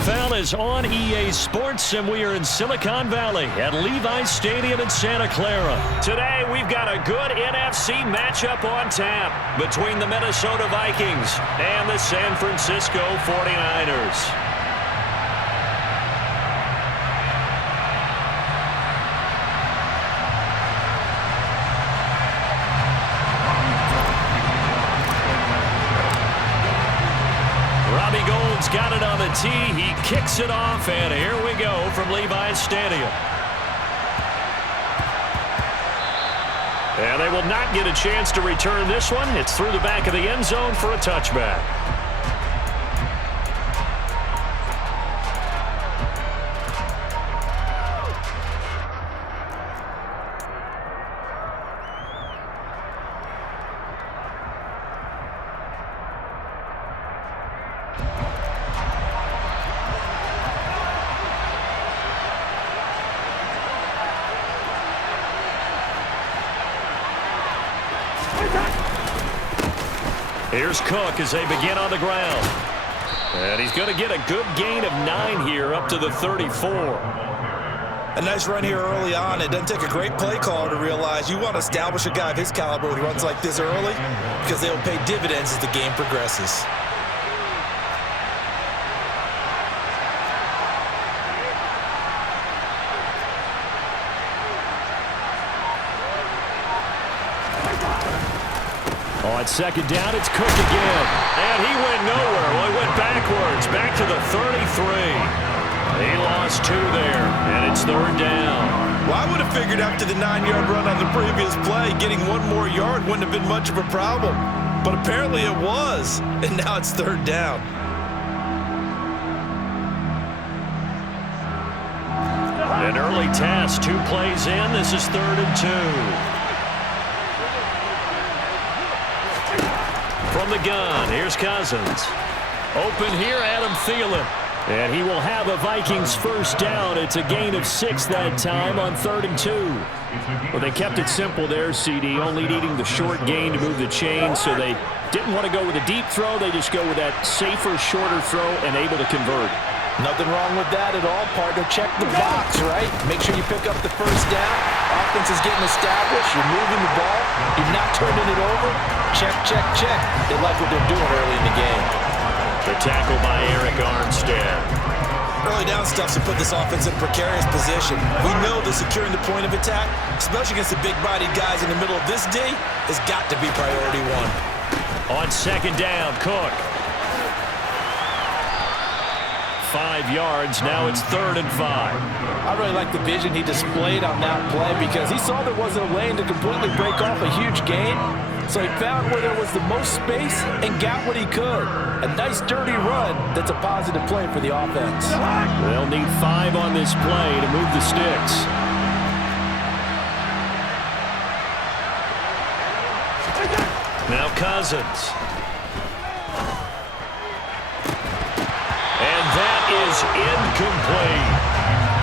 NFL is on EA Sports, and we are in Silicon Valley at Levi's Stadium in Santa Clara. Today, we've got a good NFC matchup on tap between the Minnesota Vikings and the San Francisco 49ers. Got it on the tee. He kicks it off, and here we go from Levi's Stadium. And they will not get a chance to return this one. It's through the back of the end zone for a touchback. Here's Cook as they begin on the ground. And he's going to get a good gain of 9 here up to the 34. A nice run here early on. It doesn't take a great play caller to realize you want to establish a guy of his caliber with runs like this early because they'll pay dividends as the game progresses. On second down, it's Cook again. And he went nowhere. Well, he went backwards, back to the 33. He lost 2 there, and it's third down. Well, I would have figured after the 9-yard run on the previous play, getting 1 more yard wouldn't have been much of a problem. But apparently it was, and now it's third down. An early test, 2 plays in. This is 3rd and 2. From the gun, here's Cousins. Open here, Adam Thielen. And he will have a Vikings first down. It's a gain of 6 that time on 3rd and 2. Well, they kept it simple there, CD, only needing the short gain to move the chain, so they didn't want to go with a deep throw. They just go with that safer, shorter throw and able to convert. Nothing wrong with that at all, partner. Check the box, right? Make sure you pick up the first down. Offense is getting established. You're moving the ball. You're not turning it over. Check, check, check. They like what they're doing early in the game. The tackle by Eric Armstead. Early down stuff to put this offense in a precarious position. We know that securing the point of attack, especially against the big-bodied guys in the middle of this D, has got to be priority 1. On second down, Cook. 5 yards. Now it's 3rd and 5. I really like the vision he displayed on that play because he saw there wasn't a lane to completely break off a huge gain. So he found where there was the most space and got what he could. A nice dirty run that's a positive play for the offense. They'll need 5 on this play to move the sticks. Now Cousins. And that is incomplete.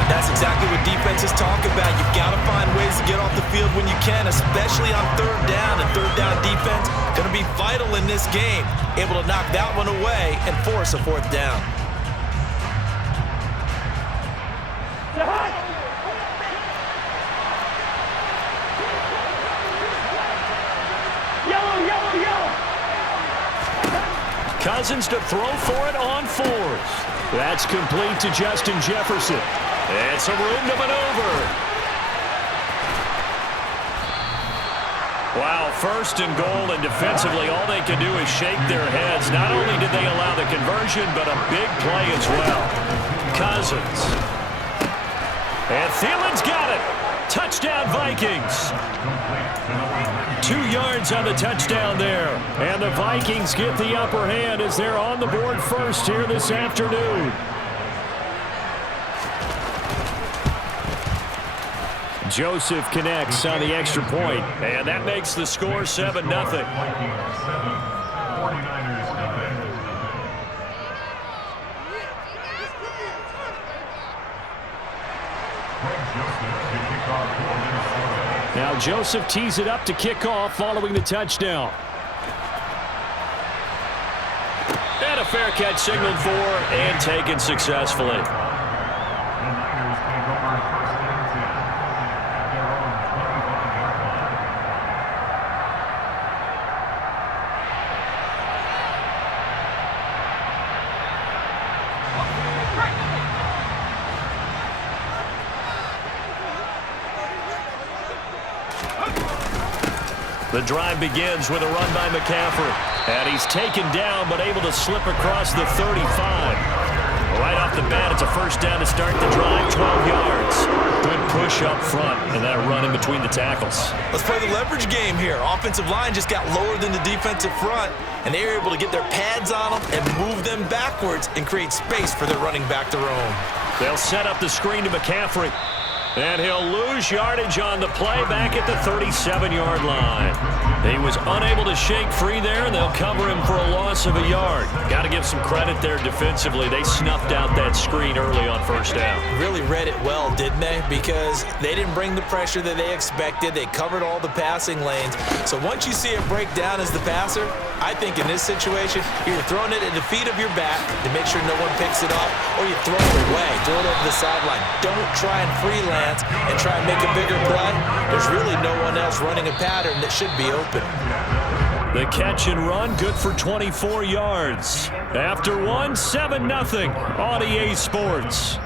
That's exactly what defenses talk about. You've got to find ways to get off the field when you can, especially on 3rd down. And 3rd down defense going to be vital in this game. Able to knock that one away and force a 4th down. Cousins to throw for it on 4th. That's complete to Justin Jefferson. And some room to maneuver. Wow, 1st and goal, and defensively all they can do is shake their heads. Not only did they allow the conversion, but a big play as well. Cousins. And Thielen's got it. Touchdown, Vikings. 2 yards on the touchdown there. And the Vikings get the upper hand as they're on the board first here this afternoon. Joseph connects on the extra point, and that makes the score 7-0. Now Joseph tees it up to kick off following the touchdown. And a fair catch signaled for and taken successfully. The drive begins with a run by McCaffrey. And he's taken down, but able to slip across the 35. Right off the bat, it's a first down to start the drive, 12 yards. Good push up front, and that run in between the tackles. Let's play the leverage game here. Offensive line just got lower than the defensive front, and they were able to get their pads on them and move them backwards and create space for their running back to roam. They'll set up the screen to McCaffrey. And he'll lose yardage on the play back at the 37-yard line. He was unable to shake free there, and they'll cover him for a loss of a yard. Got to give some credit there defensively. They snuffed out that screen early on first down. Really read it well, didn't they? Because they didn't bring the pressure that they expected. They covered all the passing lanes. So once you see it break down as the passer, I think in this situation, you're throwing it at the feet of your back to make sure no one picks it up, or you throw it away, throw it over the sideline. Don't try and freelance and try and make a bigger play. There's really no one else running a pattern that should be open. The catch and run, good for 24 yards. After one, 7-0 on EA Sports.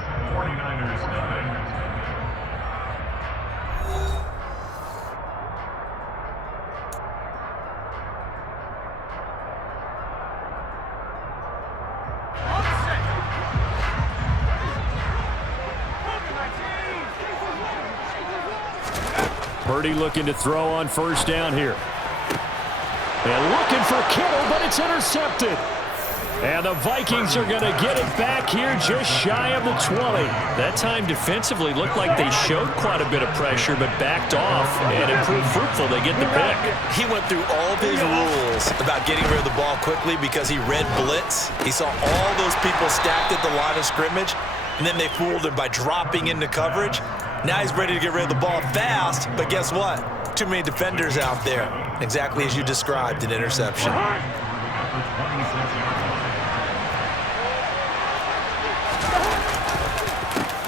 Purdy looking to throw on first down here. And looking for Kittle, but it's intercepted. And the Vikings are going to get it back here just shy of the 20. That time defensively looked like they showed quite a bit of pressure, but backed off and it proved fruitful. They get the pick. He went through all of his rules about getting rid of the ball quickly because he read blitz. He saw all those people stacked at the line of scrimmage, and then they fooled him by dropping into coverage. Now he's ready to get rid of the ball fast, but guess what? Too many defenders out there. Exactly as you described, an interception.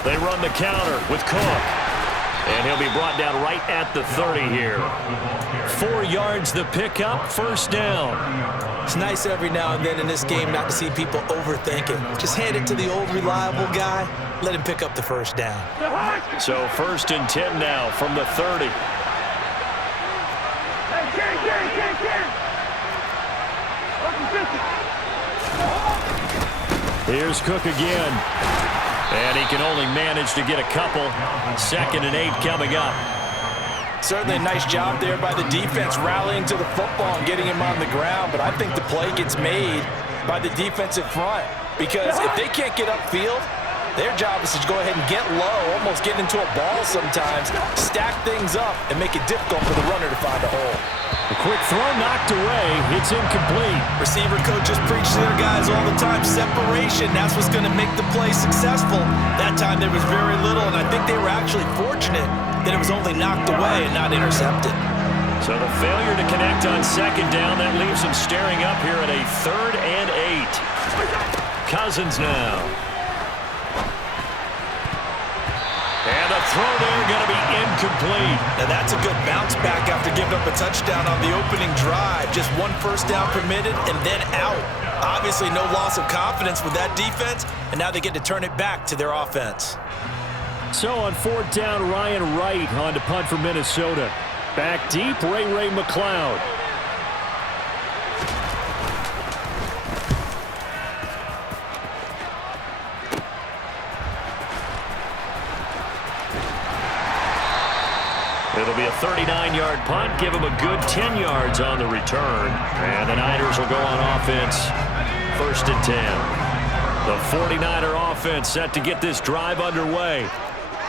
They run the counter with Cook. And he'll be brought down right at the 30 here. 4 yards the pickup, first down. It's nice every now and then in this game not to see people overthink it. Just hand it to the old reliable guy. Let him pick up the first down. So 1st and 10 now from the 30. Here's Cook again. And he can only manage to get a couple. 2nd and 8 coming up. Certainly a nice job there by the defense rallying to the football and getting him on the ground. But I think the play gets made by the defensive front. Because if they can't get upfield, their job is to go ahead and get low, almost get into a ball sometimes, stack things up, and make it difficult for the runner to find a hole. A quick throw knocked away. It's incomplete. Receiver coaches preach to their guys all the time. Separation, that's what's going to make the play successful. That time there was very little, and I think they were actually fortunate that it was only knocked away and not intercepted. So the failure to connect on 2nd down, that leaves them staring up here at a 3rd and 8. Cousins now. And the throw there going to be incomplete. Now that's a good bounce back after giving up a touchdown on the opening drive. Just 1 first down permitted and then out. Obviously no loss of confidence with that defense, and now they get to turn it back to their offense. So on 4th down, Ryan Wright on to punt for Minnesota. Back deep, Ray McLeod. It'll be a 39-yard punt. Give him a good 10 yards on the return. And the Niners will go on offense. 1st and 10. The 49er offense set to get this drive underway.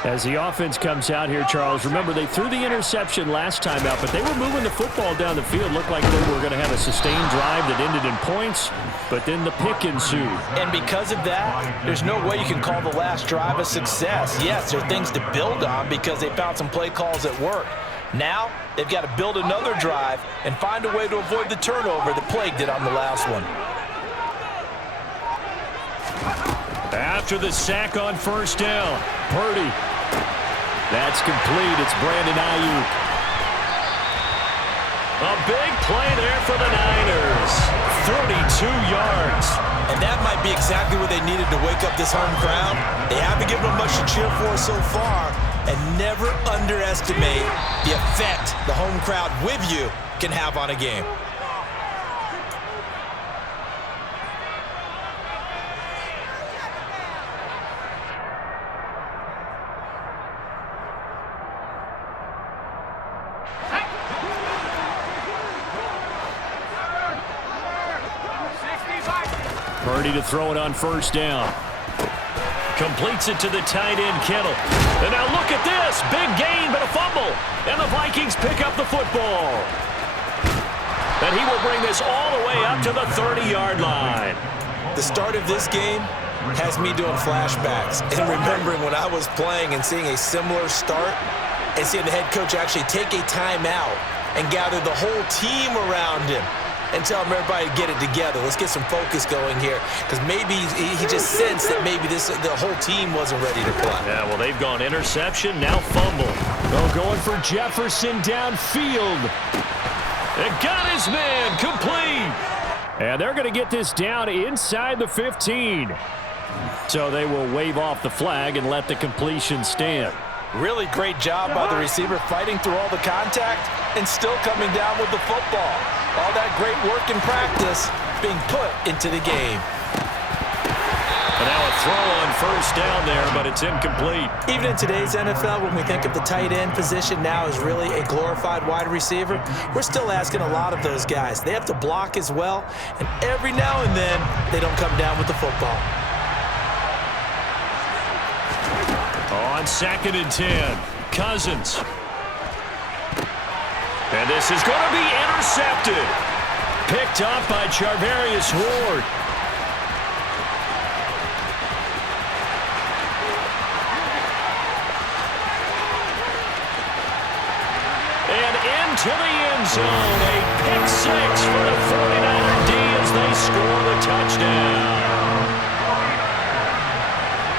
As the offense comes out here, Charles, remember they threw the interception last time out, but they were moving the football down the field. Looked like they were going to have a sustained drive that ended in points, but then the pick ensued. And because of that, there's no way you can call the last drive a success. Yes, there are things to build on because they found some play calls that work. Now, they've got to build another drive and find a way to avoid the turnover that plagued it on the last one. After the sack on first down, Purdy. That's complete. It's Brandon Ayuk. A big play there for the Niners. 42 yards. And that might be exactly what they needed to wake up this home crowd. They haven't given them much to cheer for so far. And never underestimate the effect the home crowd with you can have on a game. Purdy to throw it on first down. Completes it to the tight end, Kittle. And now look at this. Big gain, but a fumble. And the Vikings pick up the football. And he will bring this all the way up to the 30-yard line. The start of this game has me doing flashbacks and remembering when I was playing and seeing a similar start and seeing the head coach actually take a timeout and gather the whole team around him and tell him everybody to get it together. Let's get some focus going here, because maybe he just sensed that maybe the whole team wasn't ready to play. Yeah, well, they've gone interception, now fumble. Oh, going for Jefferson downfield. And got his man complete. And they're going to get this down inside the 15. So they will wave off the flag and let the completion stand. Really great job by the receiver fighting through all the contact and still coming down with the football. All that great work in practice being put into the game. And now a throw on first down there, but it's incomplete. Even in today's NFL, when we think of the tight end position now as really a glorified wide receiver, we're still asking a lot of those guys. They have to block as well, and every now and then they don't come down with the football. On 2nd and 10, Cousins. And this is going to be intercepted. Picked up by Charvarius Ward. And into the end zone. A pick six for the 49er D as they score the touchdown.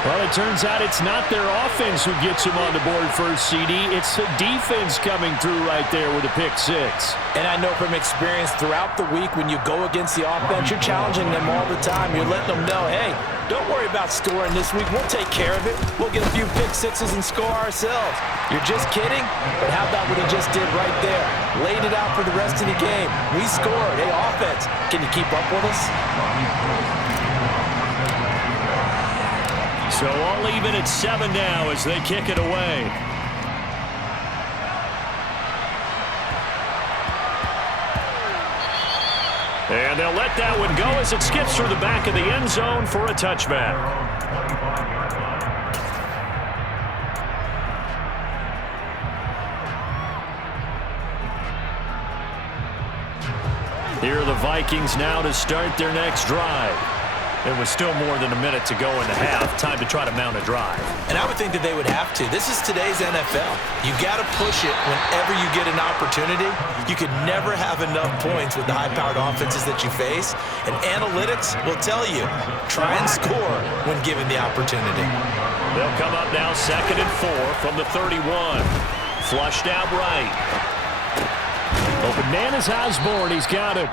Well, it turns out it's not their offense who gets them on the board first, CD. It's the defense coming through right there with a pick six. And I know from experience throughout the week when you go against the offense, you're challenging them all the time. You're letting them know, hey, don't worry about scoring this week. We'll take care of it. We'll get a few pick sixes and score ourselves. You're just kidding? But how about what he just did right there? Laid it out for the rest of the game. We scored. Hey, offense, can you keep up with us? So all even at 7 now as they kick it away. And they'll let that one go as it skips through the back of the end zone for a touchback. Here are the Vikings now to start their next drive. It was still more than a minute to go in the half. Time to try to mount a drive. And I would think that they would have to. This is today's NFL. You got to push it whenever you get an opportunity. You could never have enough points with the high-powered offenses that you face. And analytics will tell you, try and score when given the opportunity. They'll come up now 2nd and 4 from the 31. Flushed out right. Open man is Osborne. He's got it.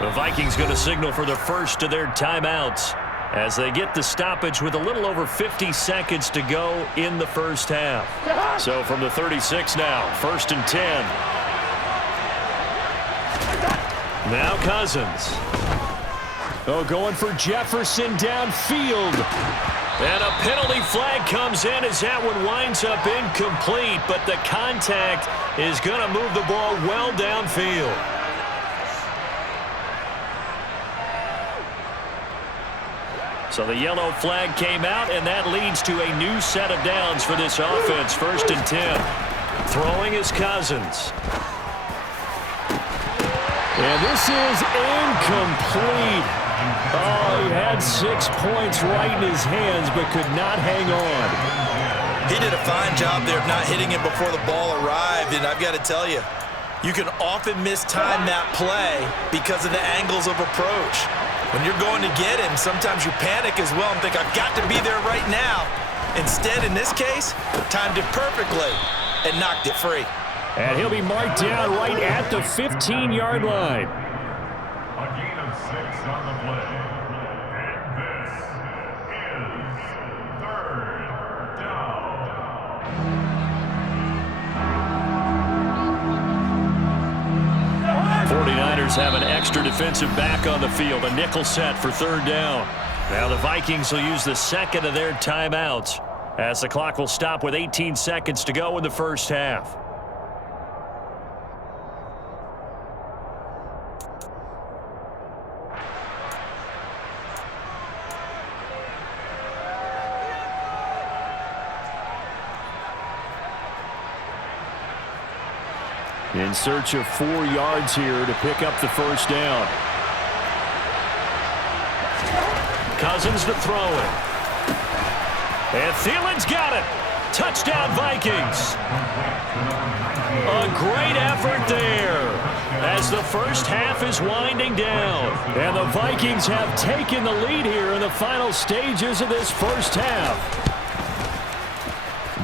The Vikings going to signal for the first of their timeouts as they get the stoppage with a little over 50 seconds to go in the first half. So from the 36 now, 1st and 10. Now Cousins. Oh, going for Jefferson downfield. And a penalty flag comes in as that one winds up incomplete, but the contact is going to move the ball well downfield. So the yellow flag came out, and that leads to a new set of downs for this offense. 1st and 10. Throwing is Cousins. And this is incomplete. Oh, he had 6 points right in his hands, but could not hang on. He did a fine job there of not hitting it before the ball arrived, and I've got to tell you, you can often mistime that play because of the angles of approach. When you're going to get him, sometimes you panic as well and think, I've got to be there right now. Instead, in this case, timed it perfectly and knocked it free. And he'll be marked down right at the 15-yard line. A gain of 6 on the play. And this is third down. 49ers have an extra defensive back on the field, a nickel set for third down. Now the Vikings will use the second of their timeouts as the clock will stop with 18 seconds to go in the first half. In search of 4 yards here to pick up the first down. Cousins to throw it. And Thielen's got it. Touchdown, Vikings. A great effort there as the first half is winding down. And the Vikings have taken the lead here in the final stages of this first half.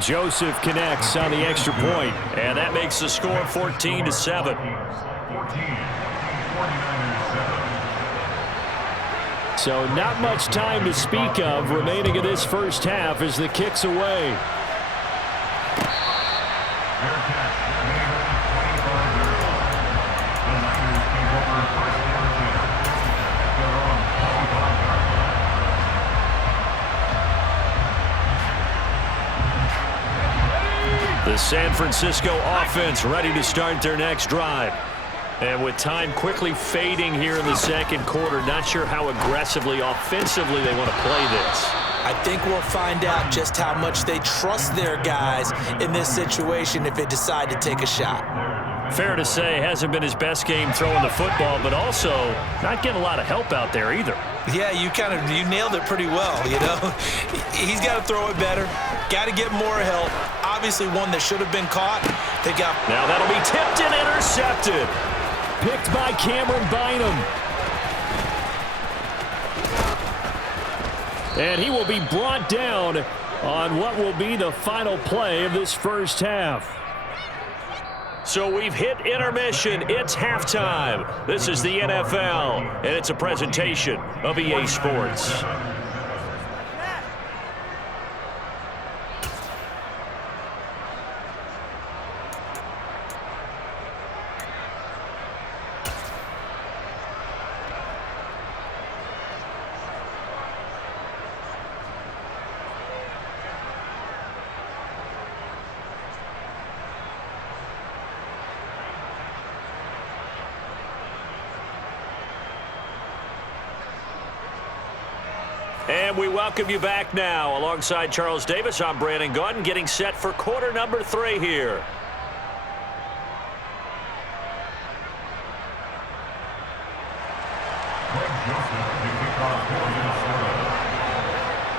Joseph connects on the extra point, and that makes the score 14-7. So not much time to speak of remaining in this first half as the kick's away. The San Francisco offense ready to start their next drive. And with time quickly fading here in the second quarter, not sure how aggressively, offensively they want to play this. I think we'll find out just how much they trust their guys in this situation if they decide to take a shot. Fair to say, hasn't been his best game throwing the football, but also not getting a lot of help out there either. Yeah, you nailed it pretty well, you know. He's got to throw it better, got to get more help. Obviously one that should have been caught. Now that'll be tipped and intercepted. Picked by Cameron Bynum. And he will be brought down on what will be the final play of this first half. So we've hit intermission. It's halftime. This is the NFL, and it's a presentation of EA Sports. And we welcome you back now. Alongside Charles Davis, I'm Brandon Gaudin, getting set for quarter number 3 here.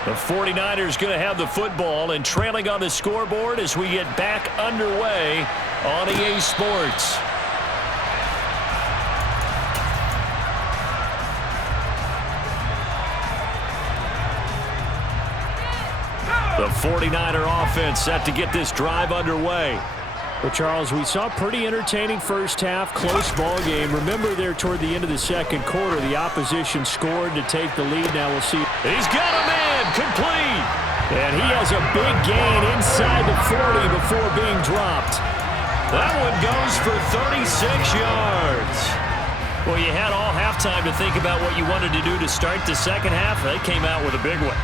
The 49ers going to have the football and trailing on the scoreboard as we get back underway on EA Sports. The 49er offense set to get this drive underway. Well, Charles, we saw a pretty entertaining first half, close ball game. Remember there toward the end of the second quarter, the opposition scored to take the lead. Now we'll see. He's got a man, complete. And he has a big gain inside the 40 before being dropped. That one goes for 36 yards. Well, you had all halftime to think about what you wanted to do to start the second half. They came out with a big one.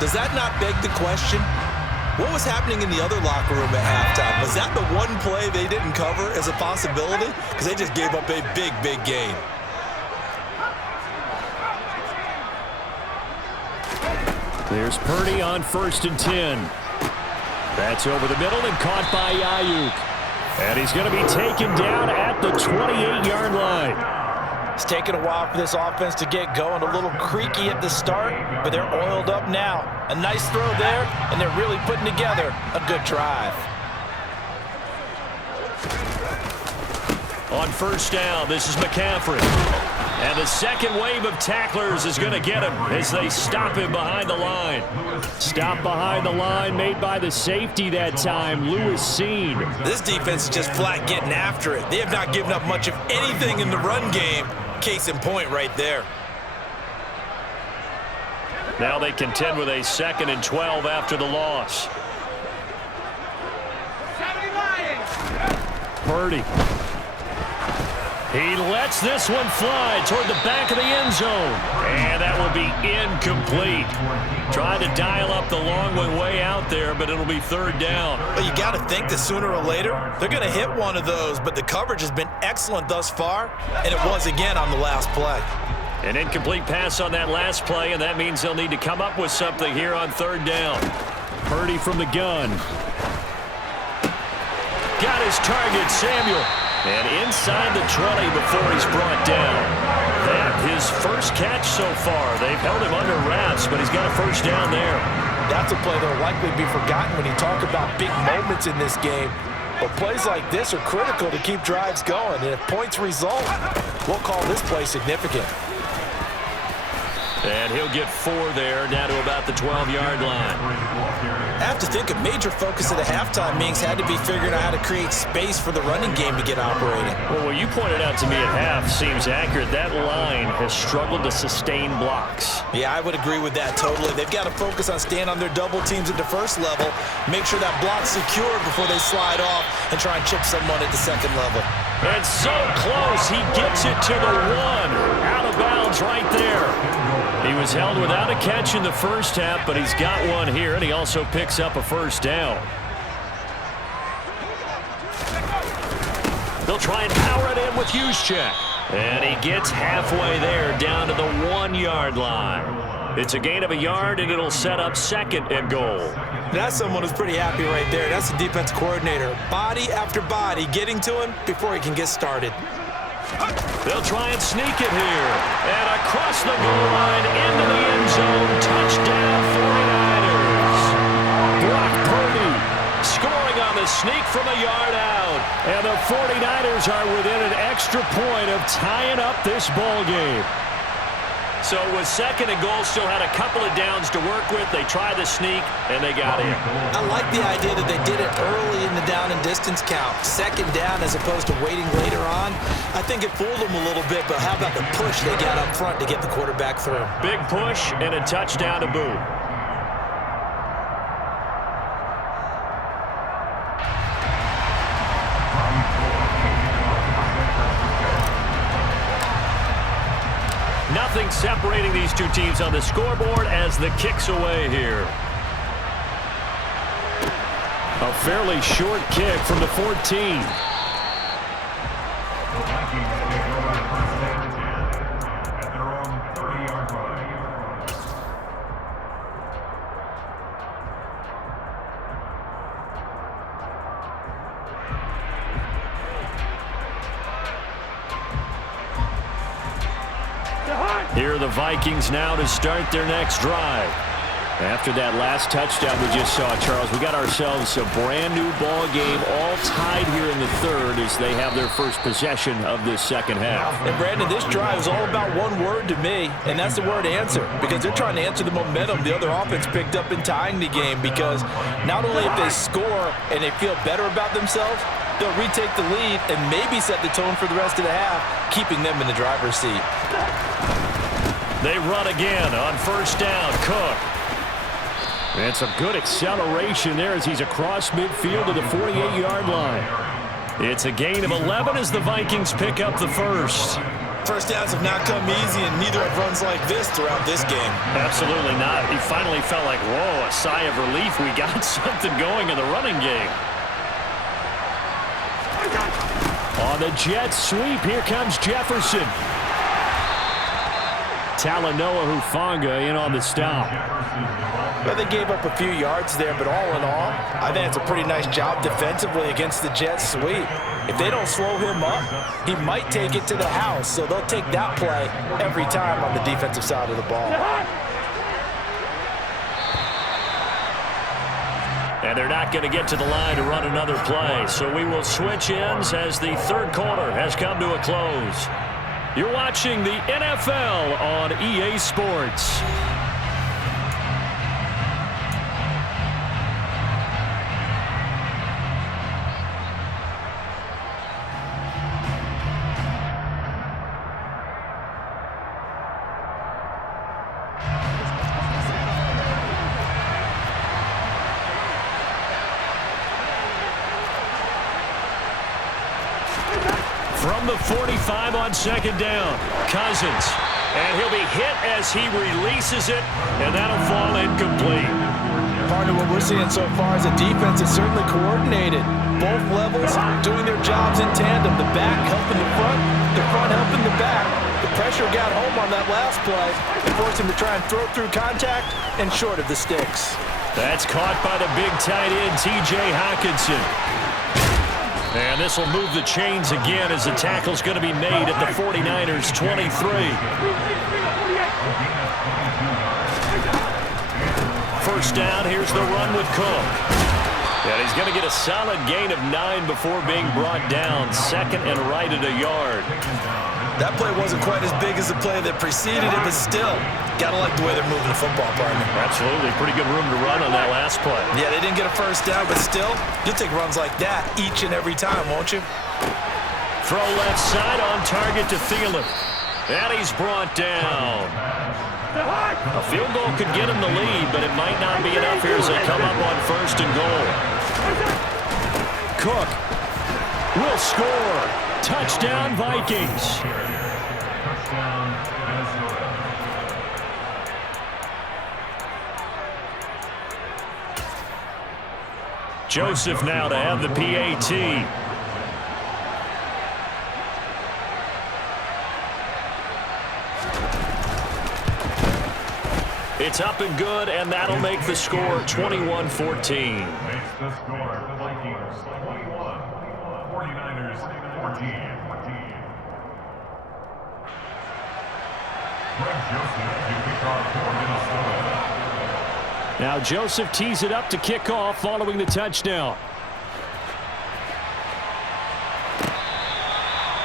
Does that not beg the question? What was happening in the other locker room at halftime? Was that the one play they didn't cover as a possibility? Because they just gave up a big, big gain. There's Purdy on 1st and 10. That's over the middle and caught by Ayuk. And he's going to be taken down at the 28-yard line. It's taken a while for this offense to get going. A little creaky at the start, but they're oiled up now. A nice throw there, and they're really putting together a good drive. On first down, this is McCaffrey. And the second wave of tacklers is going to get him as they stop him behind the line. Stop behind the line made by the safety that time, Lewis Seen. This defense is just flat getting after it. They have not given up much of anything in the run game. Case in point right there. Now they contend with a 2nd and 12 after the loss. Purdy. He lets this one fly toward the back of the end zone. And that will be incomplete. Trying to dial up the long one way out there, but it'll be 3rd down. But you got to think that sooner or later, they're going to hit one of those. But the coverage has been excellent thus far, and it was again on the last play. An incomplete pass on that last play, and that means they'll need to come up with something here on 3rd down. Purdy from the gun. Got his target, Samuel. And inside the 20 before he's brought down. That his first catch so far. They've held him under wraps, but he's got a 1st down there. That's a play that will likely be forgotten when you talk about big moments in this game. But plays like this are critical to keep drives going. And if points result, we'll call this play significant. And he'll get 4 there, down to about the 12-yard line. I have to think a major focus of the halftime meetings had to be figuring out how to create space for the running game to get operating. Well, what you pointed out to me at half seems accurate. That line has struggled to sustain blocks. Yeah, I would agree with that totally. They've got to focus on staying on their double teams at the first level, make sure that block's secured before they slide off and try and chip someone at the 2nd level. And so close, he gets it to the 1. Out of bounds right there. He was held without a catch in the first half, but he's got one here, and he also picks up a 1st down. They'll try and power it in with Juszczyk. And he gets halfway there, down to the 1-yard line. It's a gain of a yard, and it'll set up 2nd and goal. That's someone who's pretty happy right there. That's the defense coordinator. Body after body getting to him before he can get started. They'll try and sneak it here. And across the goal line into the end zone. Touchdown 49ers. Brock Purdy scoring on the sneak from a yard out. And the 49ers are within an extra point of tying up this ball game. So with 2nd and goal, still had a couple of downs to work with. They tried the sneak, and they got in. I like the idea that they did it early in the down and distance count. 2nd down as opposed to waiting later on. I think it fooled them a little bit, but how about the push they got up front to get the quarterback through? Big push and a touchdown to boot. Nothing separating these two teams on the scoreboard as the kick's away here. A fairly short kick from the 14. The Vikings take over 1st and 10 at their own 30-yard line. Here are the Vikings now to start their next drive. After that last touchdown we just saw, Charles, we got ourselves a brand new ball game, all tied here in the 3rd as they have their first possession of this 2nd half. And Brandon, this drive is all about one word to me, and that's the word answer, because they're trying to answer the momentum the other offense picked up in tying the game, because not only if they score and they feel better about themselves, they'll retake the lead and maybe set the tone for the rest of the half, keeping them in the driver's seat. They run again on 1st down. Cook. And some good acceleration there as he's across midfield to the 48-yard line. It's a gain of 11 as the Vikings pick up the 1st. First downs have not come easy, and neither have runs like this throughout this game. Absolutely not. He finally felt like, whoa, a sigh of relief. We got something going in the running game. On the jet sweep, here comes Jefferson. Talanoa Hufanga in on the stop. Well, they gave up a few yards there, but all in all, I think it's a pretty nice job defensively against the jet sweep. If they don't slow him up, he might take it to the house, so they'll take that play every time on the defensive side of the ball. And they're not going to get to the line to run another play. So we will switch ends as the third quarter has come to a close. You're watching the NFL on EA Sports. From the 45 on second down, Cousins. And he'll be hit as he releases it, and that'll fall incomplete. Partner, what we're seeing so far is the defense is certainly coordinated. Both levels doing their jobs in tandem. The back helping the front helping the back. The pressure got home on that last play and forced him to try and throw through contact and short of the sticks. That's caught by the big tight end, T.J. Hockenson. And this will move the chains again as the tackle's going to be made at the 49ers' 23. First down, here's the run with Cook. And he's going to get a solid gain of 9 before being brought down. Second and right at a yard. That play wasn't quite as big as the play that preceded it, but still, got to like the way they're moving the football, partner. Absolutely. Pretty good room to run on that last play. Yeah, they didn't get a first down, but still, you'll take runs like that each and every time, won't you? Throw left side on target to Thielen. And he's brought down. A field goal could get him the lead, but it might not be enough here as they come up on first and goal. Cook will score. Touchdown, Vikings. Joseph now to have the PAT. It's up and good, and that'll make the score 21-14. Makes the score, the Vikings 21, 49ers 14. Greg Joseph to kick off for Minnesota. Now Joseph tees it up to kick off following the touchdown.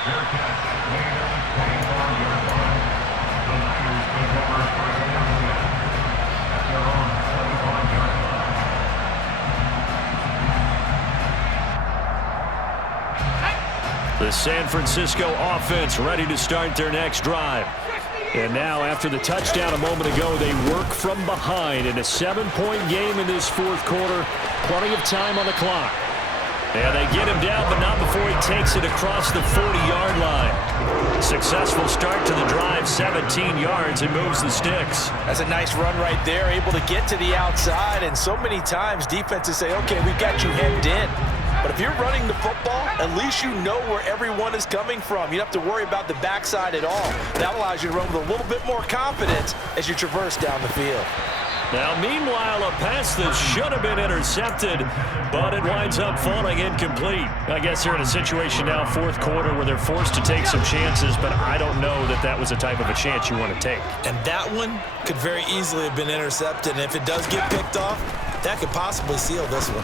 Fair catch, made at the 21-yard line. The Niners take over first down again at their own 25-yard line. The San Francisco offense ready to start their next drive. And now, after the touchdown a moment ago, they work from behind in a 7-point game in this fourth quarter. Plenty of time on the clock. And they get him down, but not before he takes it across the 40-yard line. Successful start to the drive, 17 yards, and moves the sticks. That's a nice run right there, able to get to the outside. And so many times, defenses say, okay, we've got you hemmed in. But if you're running the football, at least you know where everyone is coming from. You don't have to worry about the backside at all. That allows you to run with a little bit more confidence as you traverse down the field. Now, meanwhile, a pass that should have been intercepted, but it winds up falling incomplete. I guess they're in a situation now, fourth quarter, where they're forced to take some chances, but I don't know that that was the type of a chance you want to take. And that one could very easily have been intercepted. And if it does get picked off, that could possibly seal this one.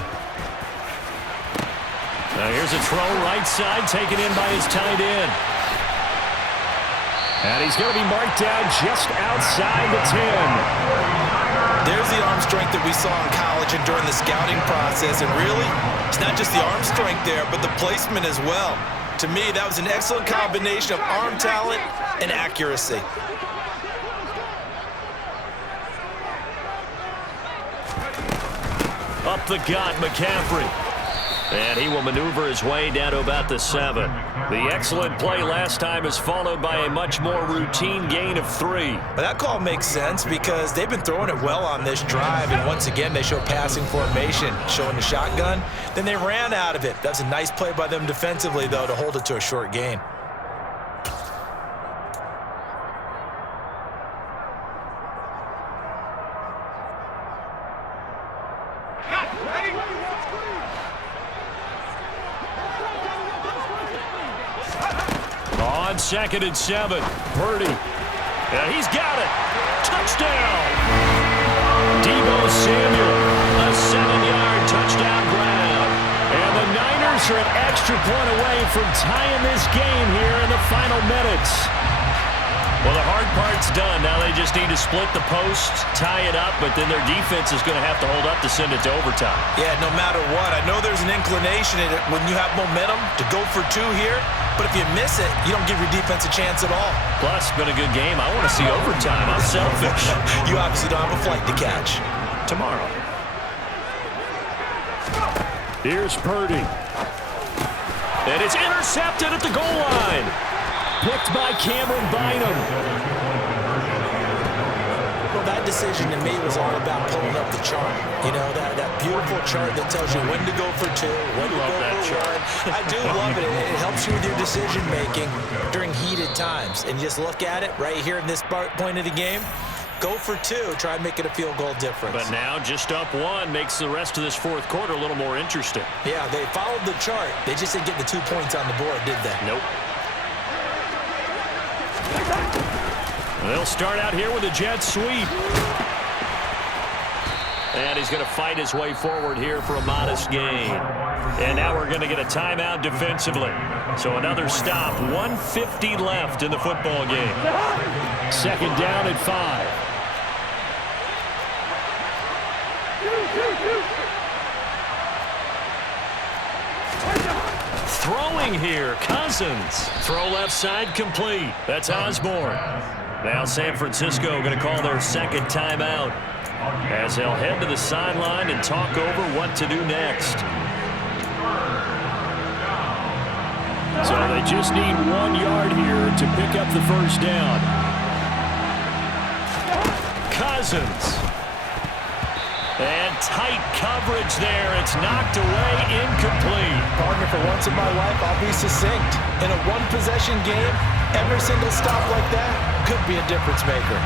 Now here's a throw right side taken in by his tight end. And he's going to be marked down just outside the 10. There's the arm strength that we saw in college and during the scouting process. And really, it's not just the arm strength there, but the placement as well. To me, that was an excellent combination of arm talent and accuracy. Up the gut, McCaffrey. And he will maneuver his way down to about the 7. The excellent play last time is followed by a much more routine gain of 3. But that call makes sense because they've been throwing it well on this drive. And once again, they show passing formation, showing the shotgun. Then they ran out of it. That's a nice play by them defensively, though, to hold it to a short gain. On 2nd and 7, Purdy. And he's got it. Touchdown. Deebo Samuel, a 7-yard touchdown. touchdown ground. And the Niners are an extra point away from tying this game here in the final minutes. Well, the hard part's done. Now they just need to split the posts, tie it up, but then their defense is going to have to hold up to send it to overtime. Yeah, no matter what. I know there's an inclination in it when you have momentum to go for two here, but if you miss it, you don't give your defense a chance at all. Plus, it's been a good game. I want to see overtime. I'm selfish. You obviously don't have a flight to catch. Tomorrow. Here's Purdy. And it's intercepted at the goal line. Picked by Cameron Bynum. Well, that decision to me was all about pulling up the chart. You know, that beautiful chart that tells you when to go for two, when to go for one. I do love it. It helps you with your decision-making during heated times. And you just look at it right here in this point of the game. Go for two. Try and make it a field goal difference. But now just up one makes the rest of this fourth quarter a little more interesting. Yeah, they followed the chart. They just didn't get the 2 points on the board, did they? Nope. They'll start out here with a jet sweep. And he's going to fight his way forward here for a modest gain. And now we're going to get a timeout defensively. So another stop. 1:50 left in the football game. Second down at 5. Throwing here, Cousins. Throw left side complete. That's Osborne. Now San Francisco going to call their second timeout as they'll head to the sideline and talk over what to do next. So they just need 1 yard here to pick up the first down. Cousins. And tight coverage there. It's knocked away, incomplete. Partner, for once in my life, I'll be succinct. In a one-possession game, every single stop like that could be a difference maker.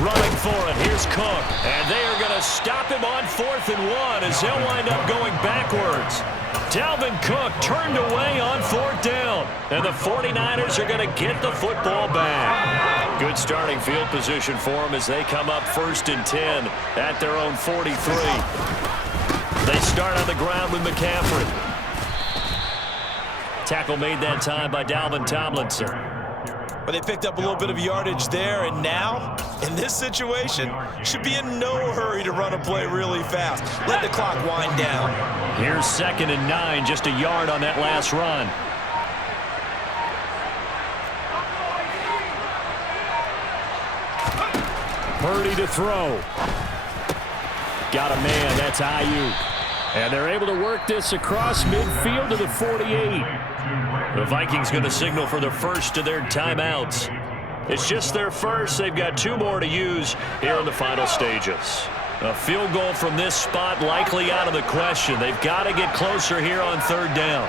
Running for it. Here's Cook. And they are going to stop him on 4th and 1 as he'll wind up going backwards. Dalvin Cook turned away on 4th down. And the 49ers are going to get the football back. Good starting field position for them as they come up 1st and 10 at their own 43. They start on the ground with McCaffrey. Tackle made that time by Dalvin Tomlinson. But they picked up a little bit of yardage there, and now, in this situation, should be in no hurry to run a play really fast. Let the clock wind down. Here's 2nd and 9, just a yard on that last run. Purdy to throw. Got a man, that's Ayuk. And they're able to work this across midfield to the 48. The Vikings going to signal for the first of their timeouts. It's just their first. They've got 2 more to use here in the final stages. A field goal from this spot likely out of the question. They've got to get closer here on 3rd down.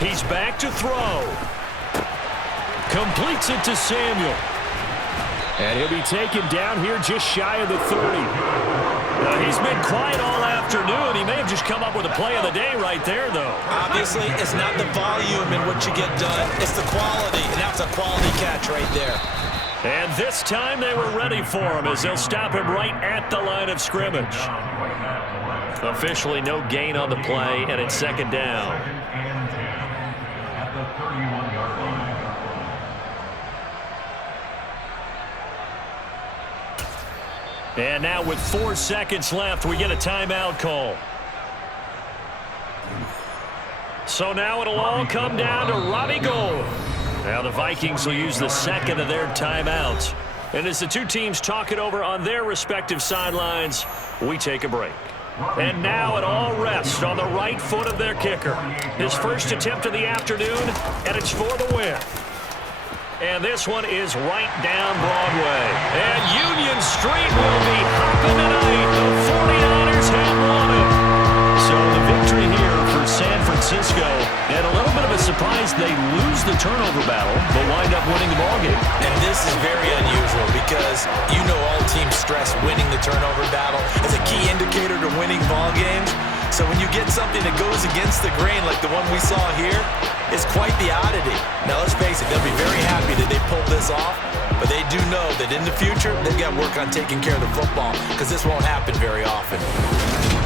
He's back to throw. Completes it to Samuel. And he'll be taken down here just shy of the 30. He's been quiet all afternoon. He may have just come up with a play of the day right there, though. Obviously, it's not the volume in what you get done. It's the quality, and that's a quality catch right there. And this time they were ready for him as they'll stop him right at the line of scrimmage. Officially no gain on the play, and it's 2nd down. At the 31-yard line. And now with 4 seconds left, we get a timeout call. So now it'll all come down to Robbie Gould. Now the Vikings will use the 2nd of their timeouts. And as the 2 teams talk it over on their respective sidelines, we take a break. And now it all rests on the right foot of their kicker. His first attempt of the afternoon, and it's for the win. And this one is right down Broadway. And Union Street will be hopping tonight. The 49ers have won it. So the victory here for San Francisco they lose the turnover battle, but wind up winning the ballgame. And this is very unusual because all teams stress winning the turnover battle as a key indicator to winning ball games. So when you get something that goes against the grain like the one we saw here, it's quite the oddity. Now let's face it, they'll be very happy that they pulled this off, but they do know that in the future, they've got to work on taking care of the football because this won't happen very often.